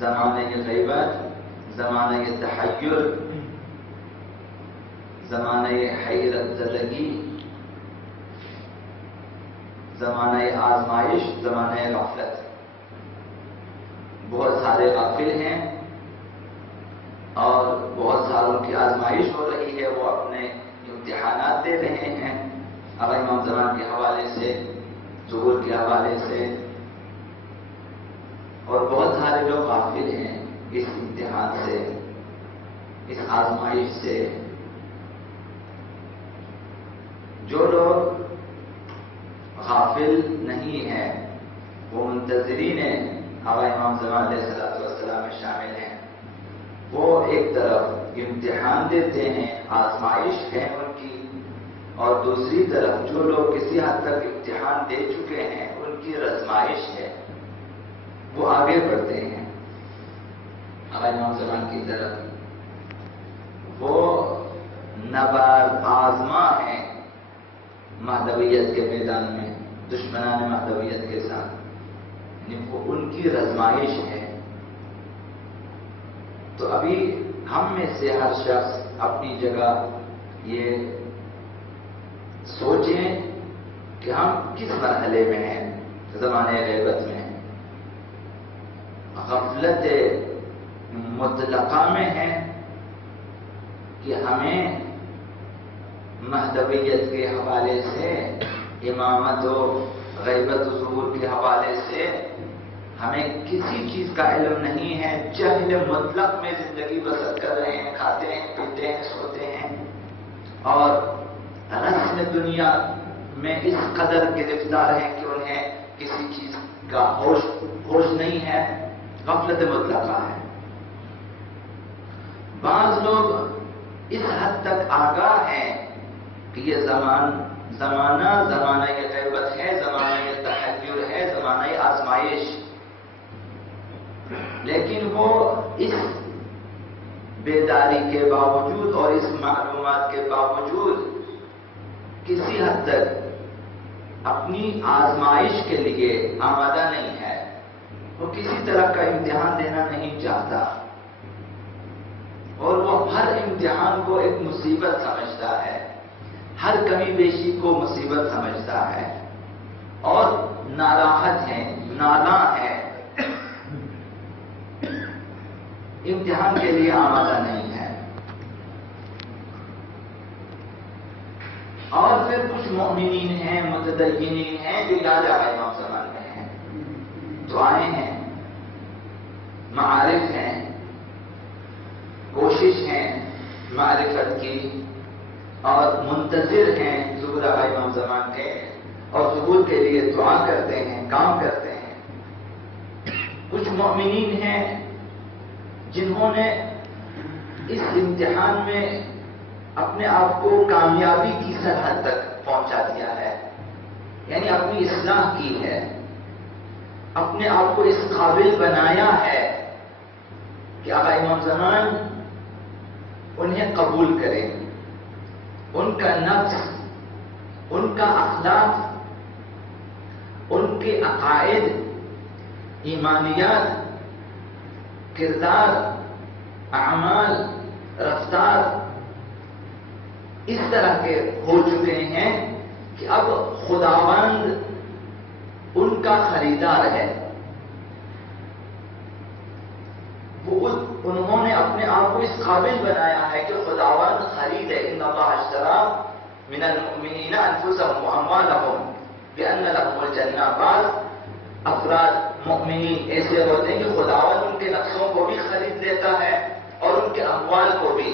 زمانۂ غیبت، زمانۂ تحیر، زمانۂ حیرت زدگی، زمانۂ آزمائش، زمانۂ غفلت۔ بہت سارے غافل ہیں اور بہت ساروں کی آزمائش ہو رہی ہے، وہ اپنے امتحانات دے رہے ہیں آقا امام زمان کے حوالے سے، ظہور کے حوالے سے، اور بہت سارے لوگ غافل ہیں اس امتحان سے، اس آزمائش سے۔ جو لوگ غافل نہیں ہیں وہ منتظرین آقا امام زمان علیہ السلام میں شامل ہیں۔ وہ ایک طرف امتحان دیتے ہیں، آزمائش ہے ان کی، اور دوسری طرف جو لوگ کسی حد تک امتحان دے چکے ہیں ان کی رزمائش ہے، وہ آگے بڑھتے ہیں آقا امام زمان کی طرف۔ وہ نبرد آزما ہیں مہدویت کے میدان میں، دشمنان مہدویت کے ساتھ، یعنی وہ ان کی رزمائش ہے۔ تو ابھی ہم میں سے ہر شخص اپنی جگہ یہ سوچیں کہ ہم کس مرحلے میں ہیں، زمانۂ غیبت میں، غفلت مطلقہ میں ہیں، کہ ہمیں مہدویت کے حوالے سے، امامت و غیبت و ظہور کے حوالے سے ہمیں کسی چیز کا علم نہیں ہے، جہل مطلق میں زندگی بسر کر رہے ہیں، کھاتے ہیں، پیتے ہیں، سوتے ہیں، اور رسم دنیا میں اس قدر گرفتار ہیں کہ انہیں کسی چیز کا ہوش نہیں ہے، غفلت مطلقہ ہے۔ بعض لوگ اس حد تک آگاہ ہیں کہ یہ زمانہ زمانہ غیبت ہے، زمانہ تحیر ہے، زمانہ آزمائش، لیکن وہ اس بیداری کے باوجود اور اس معلومات کے باوجود کسی حد تک اپنی آزمائش کے لیے آمادہ نہیں ہے، وہ کسی طرح کا امتحان دینا نہیں چاہتا، اور وہ ہر امتحان کو ایک مصیبت سمجھتا ہے، ہر کمی بیشی کو مصیبت سمجھتا ہے، اور ناراحت ہے، نالاں ہے، امتحان کے لیے آمادہ نہیں ہے۔ اور پھر کچھ مومنین ہیں، متدینین ہیں جو یاد آقا امام زمان میں ہیں، دعائیں ہیں، معارف ہیں، کوشش ہے معرفت کی، اور منتظر ہیں ظہور آقا امام زمان کے، اور ظہور کے لیے دعا کرتے ہیں، کام کرتے ہیں۔ کچھ مومنین ہیں جنہوں نے اس امتحان میں اپنے آپ کو کامیابی کی سرحد تک پہنچا دیا ہے، یعنی اپنی اصلاح کی ہے، اپنے آپ کو اس قابل بنایا ہے کہ آقا امام زمان انہیں قبول کریں، ان کا نفس، ان کا اخلاق، ان کے عقائد، ایمانیات، کردار، اعمال، رفتار اس طرح کے ہو چکے ہیں کہ اب خداوند ان کا خریدار ہے۔ انہوں نے اپنے آپ کو اس قابل بنایا ہے کہ خداوند خرید ہے۔ ان اللہ اشتری من المؤمنین انفسهم واموالهم بان لهم الجنہ۔ بعض افراد مومنین ایسے ہوتے ہیں کہ خداوند ان کے نفسوں کو بھی خرید لیتا ہے اور ان کے اموال کو بھی،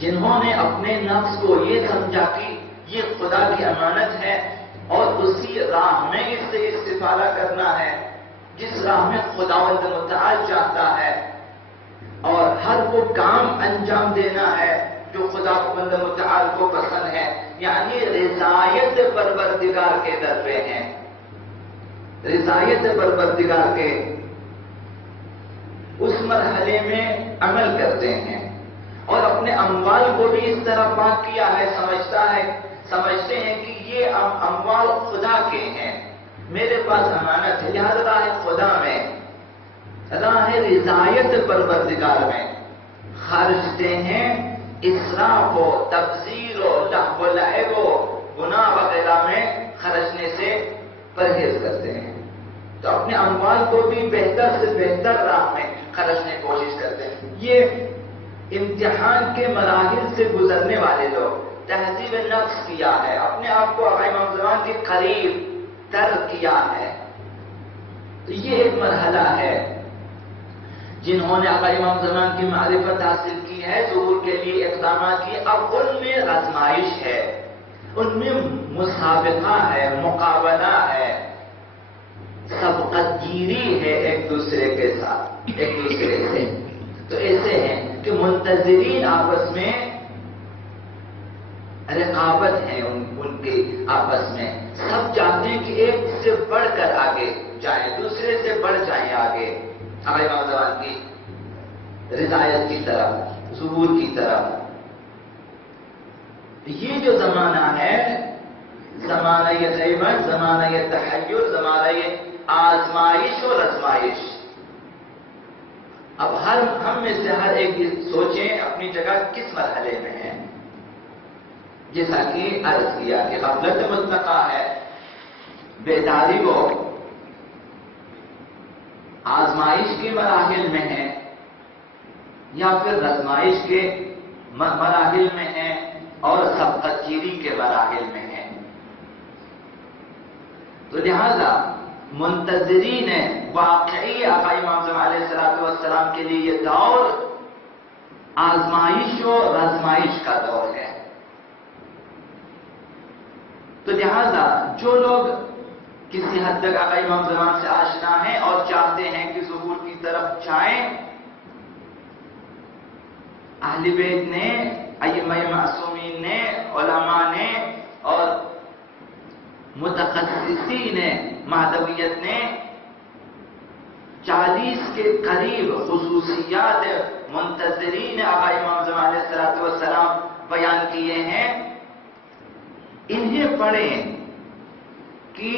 جنہوں نے اپنے نفس کو یہ سمجھا کہ یہ خدا کی امانت ہے اور اسی راہ میں اس سے استفادہ کرنا ہے جس راہ میں خداوند متعال چاہتا ہے، اور ہر وہ کام انجام دینا ہے جو خداوند متعال کو پسند ہے، یعنی رضایت پروردگار کے در پہ ہیں، رضایت پروردگار کے اس مرحلے میں عمل کرتے ہیں، اور اپنے اموال کو بھی اس طرح پاک کیا ہے، سمجھتے ہیں کہ یہ اموال خدا کے ہیں، میرے پاس امانت ہے، لہذا راہ خدا میں، راہ رضایت پروردگار میں خرچتے ہیں، اسراف و تبذیر و لہو و لعب و گناہ وغیرہ میں خرچنے سے پرہیز کرتے ہیں، تو اپنے اموال کو بھی بہتر سے بہتر راہ میں خرچنے کی کوشش کرتے ہیں۔ یہ امتحان کے مراحل سے گزرنے والے لوگ تہذیب نفس کیا ہے، اپنے آپ کو آقا امام زمان کے قریب تر کیا ہے، تو یہ ایک مرحلہ ہے۔ جنہوں نے آقا امام زمان کی معرفت حاصل کی ہے، ظہور کے لیے اقدامات کیے، اب ان میں آزمائش ہے، ان میں مسابقہ ہے، مقابلہ ہے، سبقت گیری ہے ایک دوسرے کے ساتھ، ایک دوسرے سے۔ تو ایسے ہیں کہ منتظرین آپس میں رقابت ہے، ان کے آپس میں سب چاہتے ہیں کہ ایک سے بڑھ کر آگے جائیں، دوسرے سے بڑھ جائیں آگے آقا امام زمان کی رضایت کی طرف، ظہور کی طرف۔ یہ جو زمانہ ہے، زمانہ یہ غیبت، زمانہ یہ تحیر، زمانہ یہ آزمائش اور ازمائش۔ اب ہم میں سے ہر ایک سوچیں اپنی جگہ کس مرحلے میں ہے۔ جیسا کہ عرض کیا کہ غفلت مطلقہ ہے، بیداری وہ آزمائش کے مراحل میں ہے یا پھر آزمائش کے مراحل میں ہے اور سبقت گیری کے مراحل میں ہے۔ تو لہذا منتظرین واقعی آقا امام زمان علیہ السلام کے لیے یہ دور آزمائش و آزمائش کا دور ہے۔ تو لہذا جو لوگ کسی حد تک آقا امام زمان سے آشنا ہیں اور چاہتے ہیں کہ ظہور کی طرف جائیں، اہل بیت نے، ائمہ معصومین نے، علماء نے اور متخصصین مہدویت نے 40 کے قریب خصوصیات منتظرین آقا امام زمان علیہ السلام بیان کیے ہیں۔ انہیں پڑھیں کہ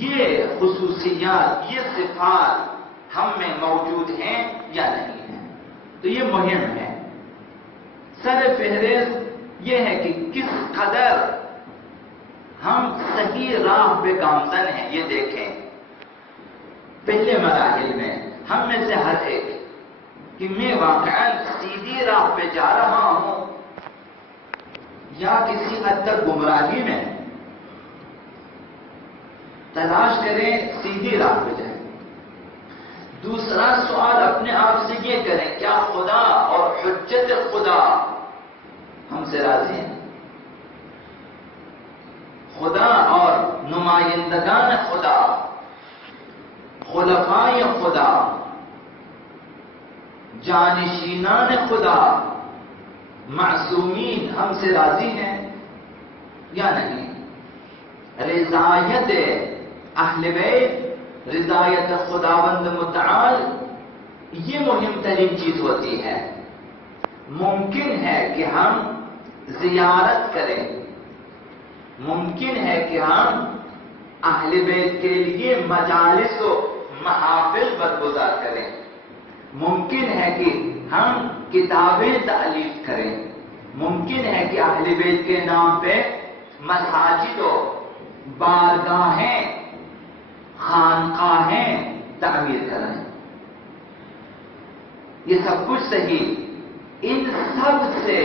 یہ خصوصیات، یہ صفات ہم میں موجود ہیں یا نہیں ہیں، تو یہ مہم ہے۔ سر فہرست یہ ہے کہ کس قدر ہم صحیح راہ پہ گامزن ہیں، یہ دیکھیں۔ پہلے مراحل میں ہم میں سے ہر ایک کہ میں واقعاً سیدھی راہ پہ جا رہا ہوں یا کسی حد تک گمراہی میں، تلاش کریں سیدھی راہ پہ جائیں۔ دوسرا سوال اپنے آپ سے یہ کریں، کیا خدا اور حجت خدا ہم سے راضی ہیں؟ خدا اور نمائندگان خدا، خلفائے خدا، جانشینان خدا، معصومین ہم سے راضی ہیں یا نہیں؟ رضایت اہل بیت، رضایت خداوند متعال، یہ مہم ترین چیز ہوتی ہے۔ ممکن ہے کہ ہم زیارت کریں، ممکن ہے کہ ہم اہل بیت کے لیے مجالس و محافل برگزار کریں، ممکن ہے کہ ہم کتابیں تالیف کریں، ممکن ہے کہ اہل بیت کے نام پہ مساجد و بارگاہیں، خانقاہیں تعمیر کریں۔ یہ سب کچھ صحیح، ان سب سے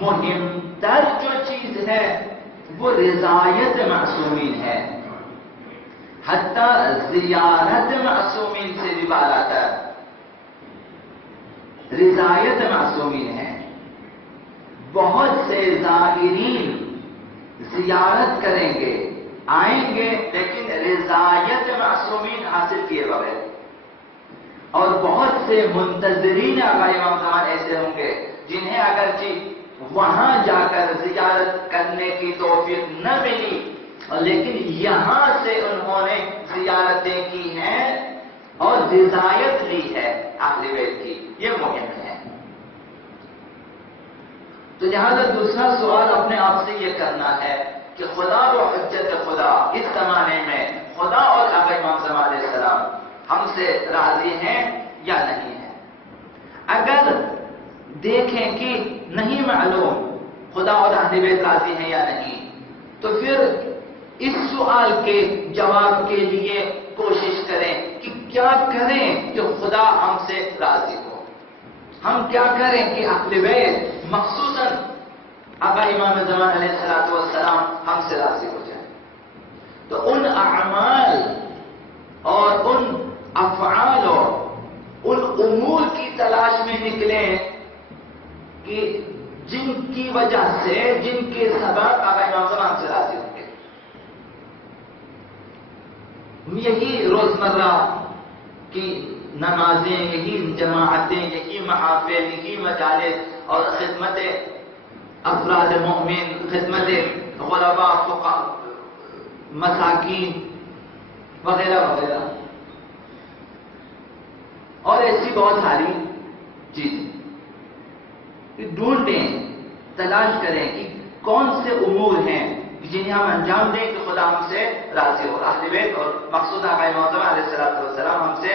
مہم تر جو چیز ہے وہ رضایت معصومین ہے، حتیٰ زیارت معصومین سے بھی بالاتر رضایت معصومین ہے۔ بہت سے زائرین زیارت کریں گے، آئیں گے، لیکن رضایت معصومین حاصل کیے بغیر، اور بہت سے منتظرین آقا امام زمان ایسے ہوں گے جنہیں اگرچہ وہاں جا کر زیارت کرنے کی توفیق نہ ملی، لیکن یہاں سے انہوں نے زیارتیں کی ہیں اور رضایت لی ہے اہل بیت کی، یہ مہم ہے۔ تو لہذا دوسرا سوال اپنے آپ سے یہ کرنا ہے کہ خدا و حجت خدا اس زمانے میں، خدا اور آقا امام زمان علیہ السلام ہم سے راضی ہیں یا نہیں ہیں۔ اگر دیکھیں کہ نہیں معلوم خدا اور اہل بیت راضی ہیں یا نہیں، تو پھر اس سوال کے جواب کے لیے کوشش کریں کہ کیا کریں کہ خدا ہم سے راضی ہو، ہم کیا کریں کہ اہل بیت مخصوصاً آقا امام زمان علیہ السلام ہم سے راضی ہو جائیں۔ تو ان اعمال اور ان افعال اور ان امور کی تلاش میں نکلیں کہ جن کی وجہ سے، جن کے سبب آقا امام زمان ہم سے راضی ہوں گے۔ یہی روزمرہ کی نمازیں، یہی جماعتیں، یہی محافل، یہی مجالس اور خدمت افراد مومن، خدمت غرباء، فقراء، مساکین وغیرہ وغیرہ، اور ایسی بہت ساری چیزیں ڈھونڈیں، تلاش کریں کہ کون سے امور ہیں جنہیں ہم انجام دیں کہ خدا ہم سے راضی ہو، اہل بیت اور مقصود آقا محمد علیہ السلام ہم سے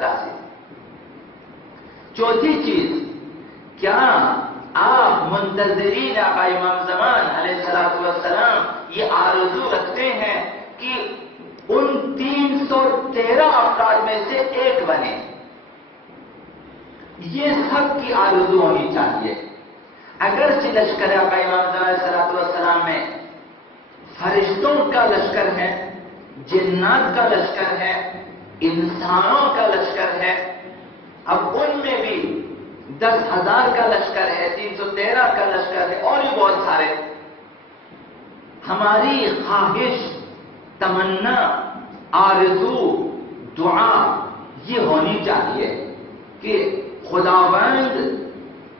راضی ہو۔ چوتھی چیز، کیا آپ منتظرین آقا امام زمان علیہ السلام یہ آرزو رکھتے ہیں کہ ان 313 افراد میں سے ایک بنے؟ یہ سب کی آرزو ہونی چاہیے۔ اگرچہ لشکر آقا امام زمان علیہ السلام میں فرشتوں کا لشکر ہے، جنات کا لشکر ہے، انسانوں کا لشکر ہے، اب ان میں بھی 10,000 کا لشکر ہے، 313 کا لشکر ہے، اور بھی بہت سارے۔ ہماری خواہش، تمنا، آرزو، دعا یہ ہونی چاہیے کہ خداوند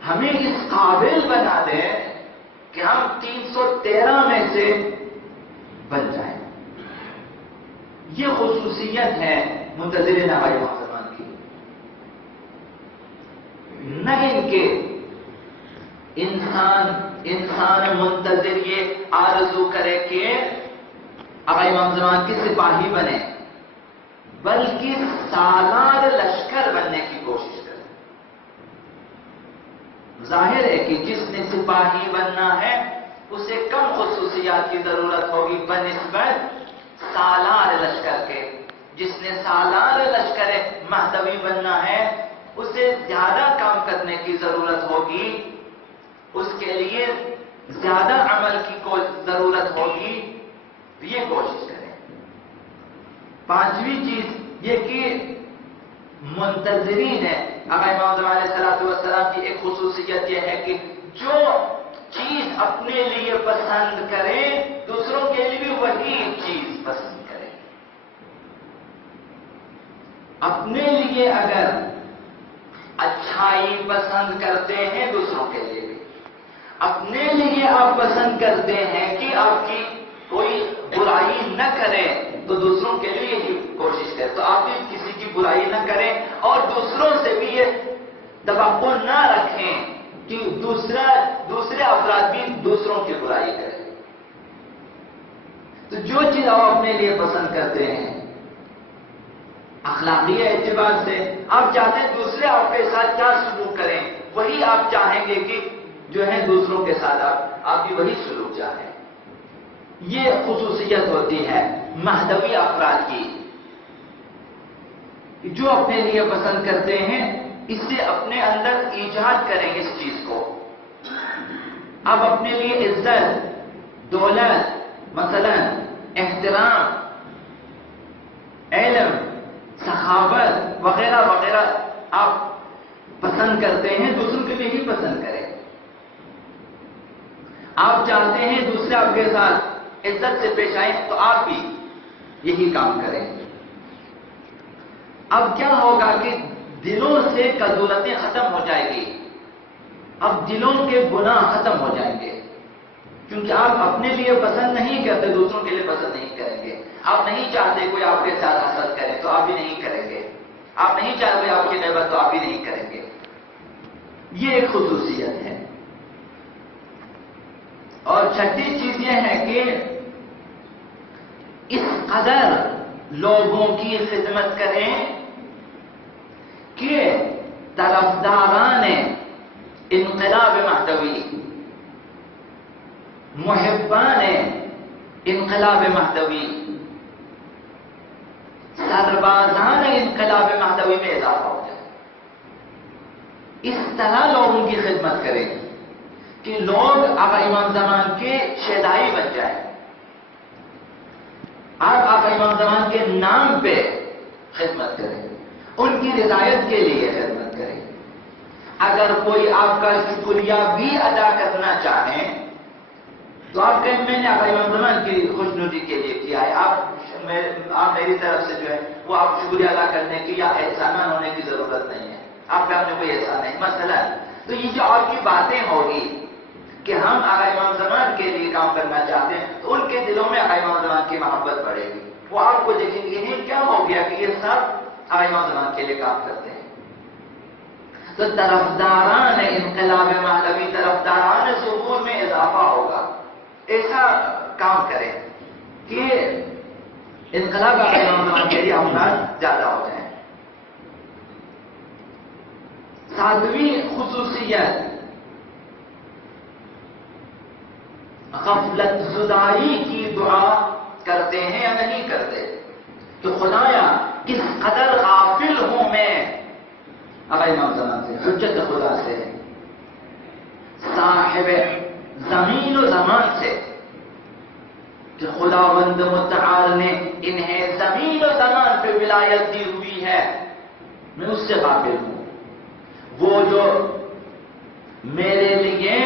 ہمیں اس قابل بنا دے کہ ہم 313 میں سے بن جائیں۔ یہ خصوصیت ہے منتظرین آقا امام زمان کی، نہ ان کے انسان منتظر یہ آرزو کرے کہ آقا امام زمان کے سپاہی بنے، بلکہ سالار لشکر بننے کی کوشش کرے۔ ظاہر ہے کہ جس نے سپاہی بننا ہے اسے کم خصوصیات کی ضرورت ہوگی بنسبت سالار لشکر کے۔ جس نے سالار لشکر مہدوی بننا ہے اسے زیادہ کام کرنے کی ضرورت ہوگی، اس کے لیے زیادہ عمل کی ضرورت ہوگی، یہ کوشش کریں۔ پانچویں چیز یہ کہ منتظرین ہے آقا امام زمان علیہ السلام کی ایک خصوصیت یہ ہے کہ جو چیز اپنے لیے پسند کریں دوسروں کے لیے بھی وہی چیز پسند کریں۔ اپنے لیے اگر اچھائی پسند کرتے ہیں دوسروں کے لیے بھی، اپنے لیے آپ پسند کرتے ہیں کہ آپ کی کوئی برائی نہ کریں تو دوسروں کے لیے ہی کوشش کریں، تو آپ بھی کسی کی برائی نہ کریں اور دوسروں سے بھی یہ توقع نہ رکھیں کہ دوسرے افراد بھی دوسروں کی برائی کریں۔ تو جو چیز آپ اپنے لیے پسند کرتے ہیں اخلاقی اعتبار سے، آپ چاہتے ہیں دوسرے آپ کے ساتھ کیا سلوک کریں، وہی آپ چاہیں گے کہ جو ہے دوسروں کے ساتھ آپ بھی وہی سلوک چاہیں۔ یہ خصوصیت ہوتی ہے مہدوی افراد کی، جو اپنے لیے پسند کرتے ہیں اسے اپنے اندر ایجاد کریں اس چیز کو۔ اب اپنے لیے عزت، دولت، مثلا احترام، علم، سخاوت وغیرہ وغیرہ آپ پسند کرتے ہیں، دوسروں کے لیے ہی پسند کریں۔ آپ چاہتے ہیں دوسرے آپ کے ساتھ عزت سے پیش آئیں تو آپ بھی یہی کام کریں۔ اب کیا ہوگا کہ دلوں سے کدورتیں ختم ہو جائے گی، اب دلوں کے گناہ ختم ہو جائیں گے، کیونکہ آپ اپنے لیے پسند نہیں کرتے دوسروں کے لیے پسند نہیں کریں گے۔ آپ نہیں چاہتے کوئی آپ کے ساتھ حسد کرے تو آپ بھی نہیں کریں گے، آپ نہیں چاہتے آپ کی غیبت تو آپ بھی نہیں کریں گے۔ یہ ایک خصوصیت ہے۔ اور چھٹی چیز یہ ہے کہ اس قدر لوگوں کی خدمت کریں طرفداران انقلاب مہدوی، محبان انقلاب مہدوی، سربازان انقلاب مہدوی میں اضافہ ہو جائے. اس طرح لوگوں کی خدمت کریں کہ لوگ آقا امام زمان کے شیدائی بن جائیں. آپ آقا امام زمان کے نام پہ خدمت کریں، ان کی رضایت کے لیے خدمت کریں. اگر کوئی آپ کا شکریہ بھی ادا کرنا چاہیں تو آپ کہیں میں نے آقا امام زمان کی خوشنودی کے لیے کیا ہے، آپ میری طرف سے جو ہے وہ آپ شکریہ ادا کرنے کی یا احسان ہونے کی ضرورت نہیں ہے، آپ کا ہم نے کوئی احسان نہیں. مثلا تو یہ جو اور کی باتیں ہوگی کہ ہم آقا امام زمان کے لیے کام کرنا چاہتے ہیں تو ان کے دلوں میں آقا امام زمان کی محبت بڑھے گی. وہ آپ کو دیکھیں گے یہ کیا ہو گیا کہ یہ سب آقا امام زمان کے لیے کام کرتے ہیں. تو طرفداران انقلاب مہدوی، طرفداران ظہور میں اضافہ ہوگا. ایسا کام کریں کہ انقلاب آقا امام زمان کے لیے افراد زیادہ ہو جائیں. ساتویں خصوصیت، غفلت زدائی کی دعا کرتے ہیں یا نہیں کرتے؟ تو خدایا کس قدر غافل ہوں میں آقا امام زمان سے، حجت خدا سے، صاحب زمین و زمان سے، کہ خداوند متعال نے انہیں زمین و زمان پہ ولایت دی ہوئی ہے، میں اس سے غافل ہوں. وہ جو میرے لیے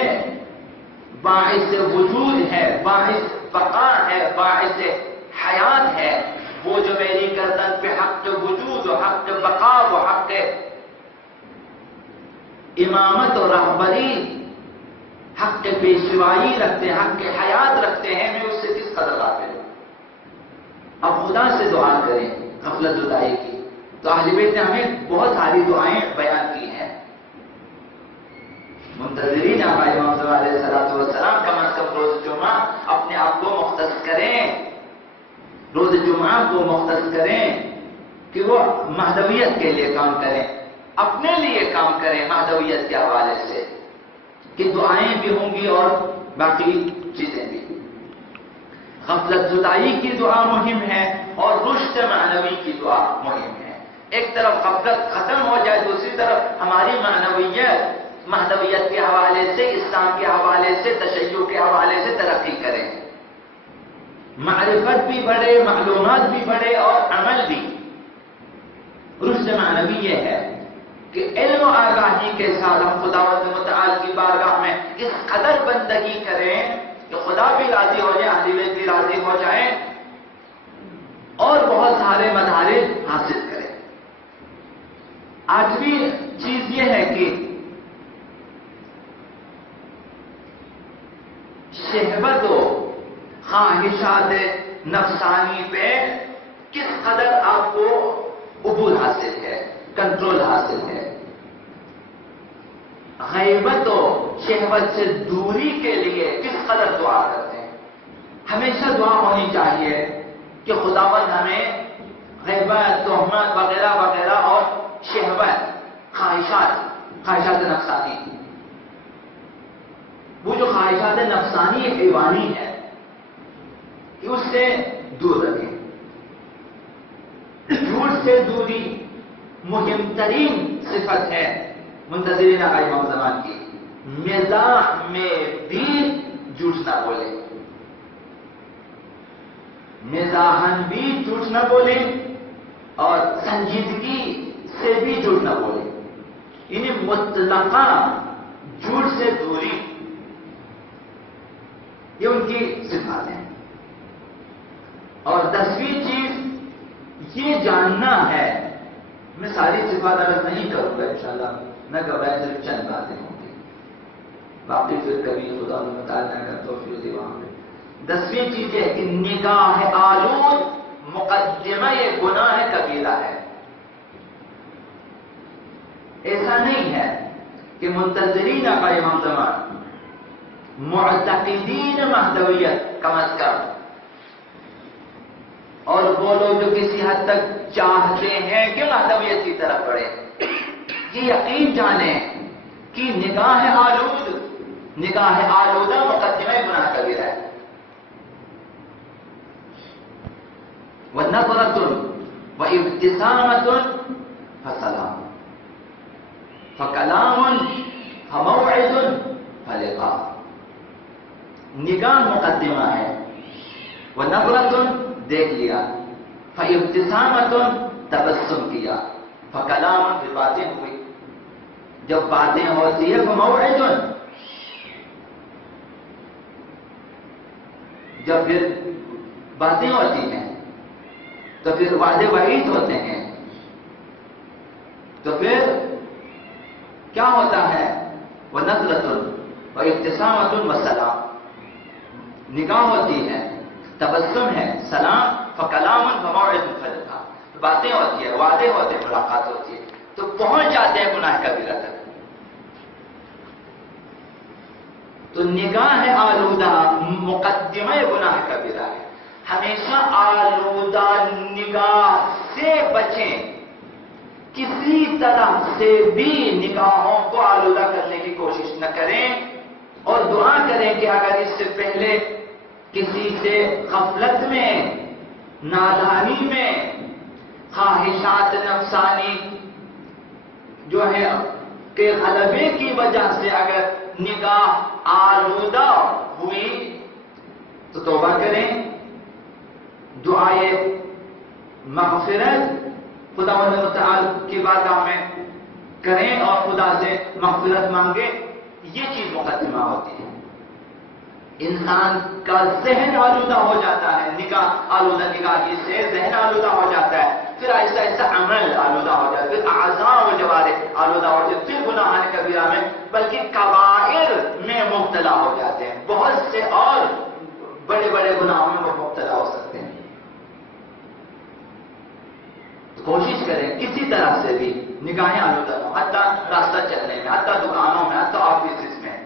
باعث وجود ہے، باعث بقا ہے، باعث حیات ہے، وہ جو میری گردن پہ حق وجود و حق بقا و حق امامت و رہبری، حق پیشوائی رکھتے ہیں، حق حیات رکھتے ہیں، میں اس سے کس قدر غافل ہوں. اب خدا سے دعا کریں غفلت زدائی کی. تو اہل بیت نے ہمیں بہت ساری دعائیں بیان کی ہیں. منتظرین آقا امام صلی اللہ علیہ وسلم کم از کم روز جمعہ اپنے آپ کو مختص کریں، روز جمعہ کو مختص کریں کہ وہ مہدویت کے لیے کام کریں، اپنے لیے کام کریں مہدویت کے حوالے سے، کہ دعائیں بھی ہوں گی اور باقی چیزیں بھی. غفلت زدائی کی دعا مہم ہے اور رشد معنوی کی دعا مہم ہے. ایک طرف غفلت ختم ہو جائے، دوسری طرف ہماری معنویت مہدویت کے حوالے سے، اسلام کے حوالے سے، تشیع کے حوالے سے ترقی کریں، معرفت بھی بڑھے، معلومات بھی بڑھے اور عمل بھی. رشد معنوی یہ ہے کہ علم و آگاہی کے ساتھ ہم خداوند متعال کی بارگاہ میں اس قدر بندگی کریں کہ خدا بھی راضی ہو جائے، اہل بیت بھی راضی ہو جائیں اور بہت سارے مدارج حاصل کریں. آٹھویں چیز یہ ہے کہ شہوت و خواہشات نفسانی پہ کس قدر آپ کو عبور حاصل ہے، کنٹرول حاصل ہے. غیبت و شہوت سے دوری کے لیے کس قدر دعا کرتے ہیں. ہمیشہ دعا ہونی چاہیے کہ خداوند ہمیں غیبت، تہمت وغیرہ وغیرہ اور شہوت، خواہشات نفسانی، وہ جو خواہشات نفسانی حیوانی ہے کہ اس سے دور رکھیں. جھوٹ سے دوری مہم ترین صفت ہے منتظرین آقا امام زمان کی. مزاح میں بھی جھوٹ نہ بولے، مزاحن بھی جھوٹ نہ بولے اور سنجیدگی سے بھی جھوٹ نہ بولے. یعنی مطلقہ جھوٹ سے دوری، یہ ان کی صفات ہیں. اور 10ویں چیز یہ جاننا ہے، میں ساری صفات عرض نہیں کروں گا انشاءاللہ، نہ گھبرائیں، صرف چند باتیں ہوں گی، باقی پھر کبھی خدا مطالعہ کا توفیق دے وہاں پہ. 10ویں چیز یہ ہے کہ نگاہ آلود مقدمہ یہ گناہ کبیرہ ہے. ایسا نہیں ہے کہ منتظرین آقا امام زمان، معتقدین مہدویت کم از کم، اور وہ لوگ جو کسی حد تک چاہتے ہیں کہ مہدویت کی طرف بڑھے، یہ یقین جانیں کہ نگاہ آلودہ مقدمہ گناہ کبیرہ ہے. وَنَظْرَةٌ وَإِبْتِسَامَةٌ فَسَلَامٌ فَكَلَامٌ فَمَوْعِدٌ فَلِقَاءٌ. نگاہ مقدمہ ہے. وَنَظْرَةٌ دیکھ لیا، فَإِبْتِسَامَةٌ تبسم کیا، فَكَلَامٌ پھر باتیں ہوئی. جب باتیں ہوتی ہے فَمَوْعِدٌ، جب پھر باتیں ہوتی ہیں تو پھر وعدے وعید ہوتے ہیں. تو پھر کیا ہوتا ہے؟ وَنَظْرَةٌ وَإِبْتِسَامَةٌ وَسَلَامٌ. نگاہ ہوتی ہے، تبسم ہے، سلام. فَكَلَامٌ فَمَوْعِدٌ فَلِقَاءٌ. باتیں ہوتی ہیں، وعدے ہوتے ہیں، ملاقات ہوتی ہے، تو پہنچ جاتے ہیں گناہ کبیرہ تک. تو نگاہ آلودہ مقدمہ گناہ کبیرہ ہے. ہمیشہ آلودہ نگاہ سے بچیں. کسی طرح سے بھی نگاہوں کو آلودہ کرنے کی کوشش نہ کریں، اور دعا کریں کہ اگر اس سے پہلے کسی سے غفلت میں، نادانی میں، خواہشات نفسانی جو ہے کہ غلبے کی وجہ سے اگر نگاہ آلودہ ہوئی تو توبہ کریں، دعائے مغفرت خداوند متعال کی بارگاہ میں کریں اور خدا سے مغفرت مانگیں. یہ چیز مقدمہ ہوتی ہے. انسان کا ذہن آلودہ ہو جاتا ہے، نگاہ آلودہ نگاہی سے ذہن آلودہ ہو جاتا ہے، پھر آہستہ آہستہ عمل آلودہ ہو جاتا ہے، پھر اعضاء و جوارح آلودہ ہو جاتے ہیں، پھر گناہان کبیرہ میں بلکہ کبائر میں مبتلا ہو جاتے ہیں. بہت سے اور بڑے بڑے گناہوں میں وہ مبتلا ہو سکتے ہیں. کوشش کریں کسی طرح سے بھی نگاہیں آلودہ ہو، حتیٰ راستہ چلنے میں، حتیٰ دکانوں میں، حتیٰ آفیسز میں.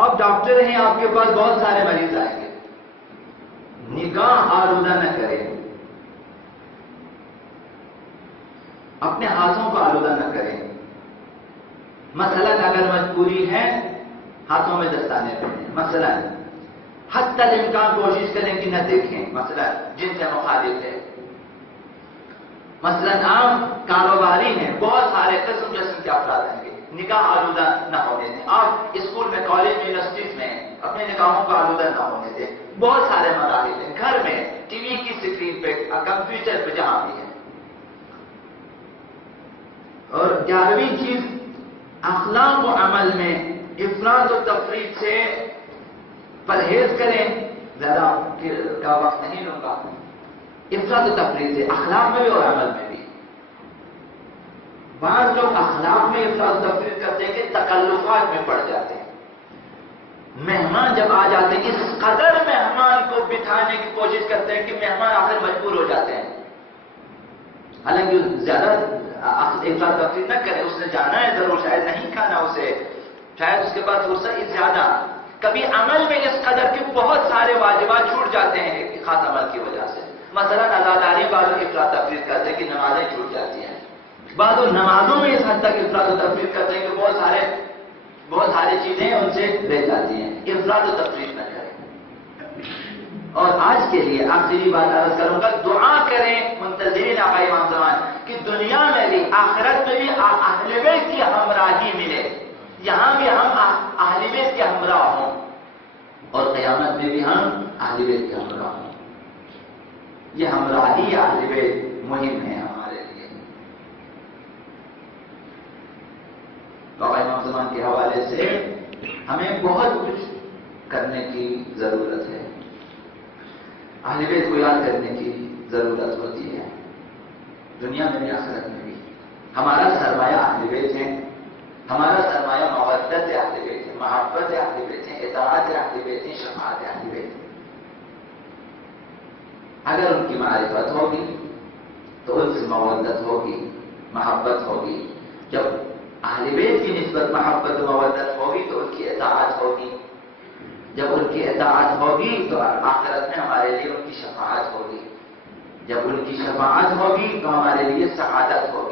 آپ ڈاکٹر ہیں، آپ کے پاس بہت سارے مریض آئیں گے، نگاہ آلودہ نہ کریں. اپنے ہاتھوں کو آلودہ نہ کریں. مثلا اگر مجبوری ہے ہاتھوں میں دستانے پہنیں. مثلا حتی الامکان کوشش کریں کہ نہ دیکھیں. مثلا جن سے مخالف ہے. مثلا عام کاروباری ہیں، بہت سارے قسم کے افراد ہیں گے، نگاہ آلودہ نہ ہونے دیں. آپ اسکول میں، کالج میں، یونیورسٹیز میں اپنے نگاہوں کو آلودہ نہ ہونے دیں. بہت سارے مراحل ہیں، گھر میں، ٹی وی کی اسکرین پہ، کمپیوٹر پہ، جہاں بھی ہے. اور 11ویں چیز، اخلاق و عمل میں افراط و تفریط سے پرہیز کریں. زیادہ کا وقت نہیں لوں گا. افراط و تفریط سے اخلاق میں بھی اور عمل میں بھی. بعض لوگ اخلاق میں افراط و تفریط کرتے ہیں کہ تکلفات میں پڑ جاتے ہیں. مہمان جب آ جاتے ہیں اس قدر مہمان کو بٹھانے کی کوشش کرتے ہیں کہ مہمان آخر مجبور ہو جاتے ہیں. حالانکہ زیادہ افراط تفریط نہ کرے، اس نے جانا ہے ضرور، شاید نہیں کھانا اسے، شاید اس کے پاس فرصت زیادہ. کبھی عمل میں اس قدر کے بہت سارے واجبات چھوٹ جاتے ہیں خاص عمل کی وجہ سے. مثلا عزاداری والوں کی افراط تفریط کرتے ہیں کہ نمازیں چھوٹ جاتی ہیں. بعض نمازوں میں اس حد تک افراط و تفریط کرتے ہیں کہ بہت ساری چیزیں ان سے رہ جاتی ہیں. افراط و تفریط نہ کریں. اور آج کے لیے آخری بات عرض کروں گا، دعا کریں منتظرین آقا امام زمان کہ دنیا میں بھی آخرت میں بھی اہل بیت کی ہمراہی ملے، یہاں بھی ہم اہل بیت کے ہمراہ ہوں، اور قیامت میں بھی ہم اہل بیت کے ہمراہ ہوں. یہ ہمراہی اہل بیت مہم ہے ہمارے لیے. آقا امام زمان کے حوالے سے ہمیں بہت کچھ کرنے کی ضرورت ہے. اہل بیت کو یاد کرنے کی ضرورت ہوتی ہے، دنیا میں بھی آخرت میں بھی. ہمارا سرمایہ اہل بیت ہے. ہمارا سرمایہ محبت اہل بیت ہے، محبت اہل بیت ہے، اطاعت اہل بیت ہے، شفاعت اہل بیت ہے. اگر ان کی معرفت ہوگی تو ان سے مودت ہوگی، محبت ہوگی. جب اہل بیت کی نسبت محبت و مودت ہوگی تو ان کی اطاعت ہوگی. جب ان کی اطاعت ہوگی تو آخرت میں ہمارے لیے ان کی شفاعت ہوگی. جب ان کی شفاعت ہوگی تو ہمارے لیے سعادت ہوگی.